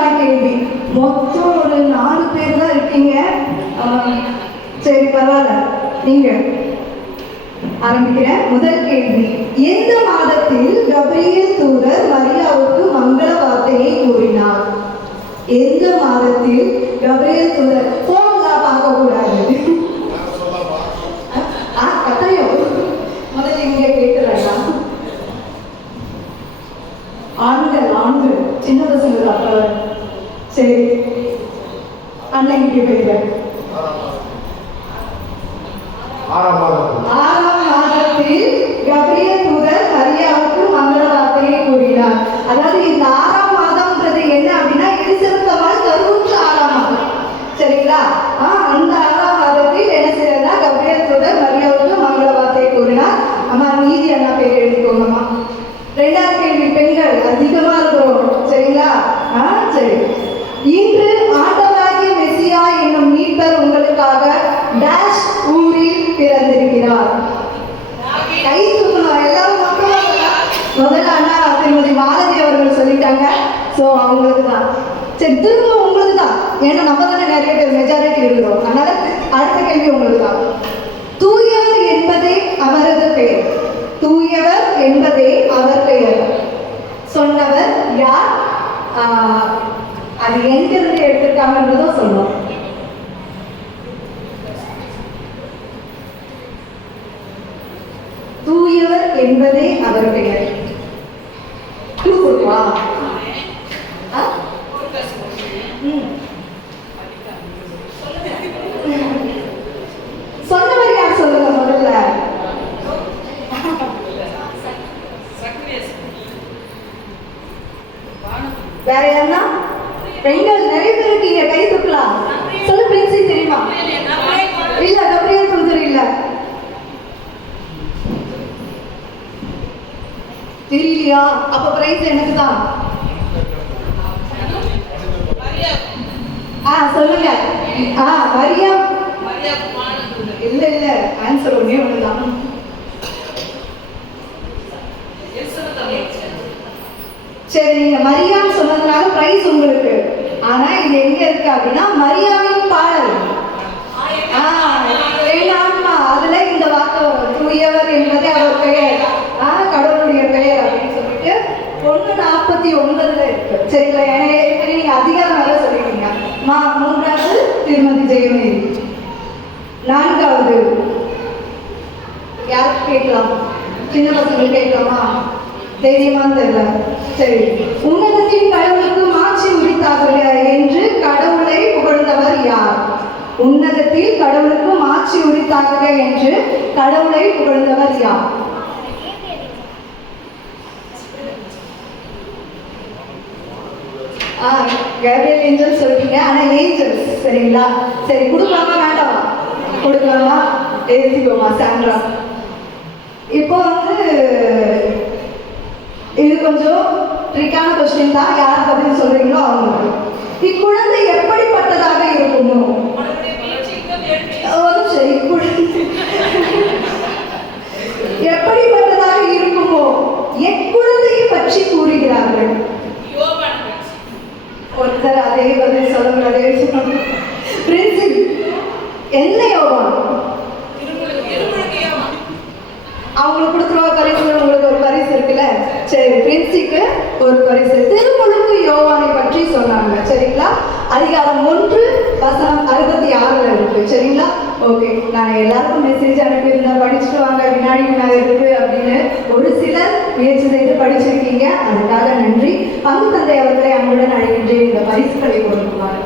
உங்களுக்கான கேள்வி மொத்தம் ஒரு நாலு பேர் தான் இருக்கீங்க சரி பரவாயில்ல. நீங்க ஆரம்பிக்கிறேன். முதல் கேள்வி. எந்த மாதத்தில் கபிரியல் தூதர் மரியாவுக்கு மங்கள வார்த்தையை கூறினார்? எந்த மாதத்தில் கபிரியல் தூதர்? போன்லாம் பார்க்க கூடாது ஆ முதல்ல இங்க கேட்டுறேன் ஆண்கள் ஆண்கள். சின்ன பசங்களுக்கு அப்புறம் சரி அன்னைக்கு போயிடுறேன் ஆறாம் மாதம் ஆறாம் மாதத்தில் கபிரியல் தூதர் மரியாவுக்கு மங்கள வார்த்தையை கூறினார். அதாவது இந்த ஆறாம் மாதம்ன்றது என்ன அப்படின்னா எலிசபெத்தம்மாள் கருவுற்ற ஆறாம் மாதம். சரிங்களா? ஆ அந்த ஆறாம் மாதத்தில் என்ன செய்யறதா கபிரியல் தூதர் மரியாவுக்கு மங்கள வார்த்தையை கூறினார். அம்மா நீதி அண்ணா பேர் எடுத்துக்கோங்கம்மா ரெண்டாவது கேள்வி பெண்கள் அதிகமா இருக்கிறோம். சரிங்களா? ஆ சரி. இன்று ஆண்டவராகிய மெசியா என்னும் மீட்பர் உங்களுக்காக டேஷ் ஊரில் பிறந்திருக்கிறார். கை தூக்கணும் எல்லாரும் முதல்ல அண்ணா திருமதி மாலதி அவர்கள் சொல்லிட்டாங்க. ஸோ அவங்களுக்கு தான் சரி திரும்ப உங்களுக்கு தான் ஏன்னா நம்ம தானே நிறைய பேர் மெஜாரிட்டி இருக்கிறோம். அதனால அடுத்த கேள்வி உங்களுக்கு தான் தூயவர் என்பதே அவரது பெயர். தூயவர் என்பதே அவர் பெயர். சொன்னவர் யார்? அது எங்கிருந்து எடுத்திருக்காங்கன்றதும் சொல்லணும் தூயவர் என்பதே அவர் பெயர். Clue சொன்னவர் யார் சொல்லுங்க முதல்ல? வேற யாருன்னா பெண்கள் நிறைய பேர் இருக்கீங்க கை தூக்கலாம். சொல்லு பிரின்சி தெரியுமா? இல்ல கபிரியல் தூதர் இல்ல. தெரியலையா? அப்ப பிரைஸ் எனக்கு தான் ஆ சொல்லுங்க. ஆ மரியா இல்ல இல்ல ஆன்சர் ஒண்ணே ஒண்ணுதான். சரி நீங்க மரியான்னு சொன்னதுனால பிரைஸ் உங்களுக்கு. ஆனா இது எங்க இருக்கு அப்படின்னா மரியாவின் பாடல். ஆமா அதுல இந்த வார்த்தை தூயவர் என்பது அவர் பெயர். ஆஹ் கடவுளுடைய பெயர் அப்படின்னு சொல்லிட்டு ஒண்ணு நாற்பத்தி ஒன்பதுல இருக்கு. சரிங்களா? ஏன்னா ஏற்கனவே நீங்க அதிகாரம் வர சொல்லிட்டீங்க. மா மூன்றாவது திருமதி ஜெயமேரி நான்காவது. யாருக்கு கேட்கலாம்? சின்ன பசங்களுக்கு கேட்கலாமா? தெரியுமான்னு தெரியல சரி. உங்க கடவுளுக்கு மாட்சி உரித்தாக என்று கடவுளை புகழ்ந்தவர் யார் உன்னதத்தில் கடவுளுக்கு மாட்சி என்று கடவுளை புகழ்ந்தவர் யார்? ஆ கேப்ரியல் ஏஞ்சல் சொல்றீங்க. ஆனா ஏஞ்சல்ஸ் சரிங்களா? சரி கொடுக்கலாமா வேண்டாமா? கொடுக்கலாமா? எழுதிக்கோமா சாண்ட்ரா. இப்போ வந்து இது கொஞ்சம் ட்ரிக்கான கொஸ்டின் தான். யார் பதில் சொல்றீங்களோ அவங்க இக்குழந்தை எக்குழந்தையை பற்றி கூறுகிறார்கள். ஒருத்தர் அதே பதில் சொல்லுங்க அதே பிரின்சிப் என்ன யோகம் அவங்களுக்கு கொடுக்குற பரிசு உங்களுக்கு ஒரு பரிசு இருக்குல்ல? சரி பிரின்சிக்கு ஒரு பரிசு. திருமுழுக்கு யோவானை பற்றி சொன்னாங்க சரிங்களா? அதிகாரம் ஒன்று வசனம் அறுபத்தி ஆறுல இருக்கு சரிங்களா? ஓகே நான் எல்லாருக்கும் மெசேஜ் அனுப்பியிருந்தேன் படிச்சுட்டு வாங்க வினாடி வினா இருக்கு அப்படின்னு ஒரு சிலர் முயற்சி செய்து படிச்சிருக்கீங்க. அதுக்காக நன்றி. பங்கு தந்தை அவர்களை அன்புடன் அழைக்கின்றேன். இந்த பரிசுகளை கொடுக்குமாறு.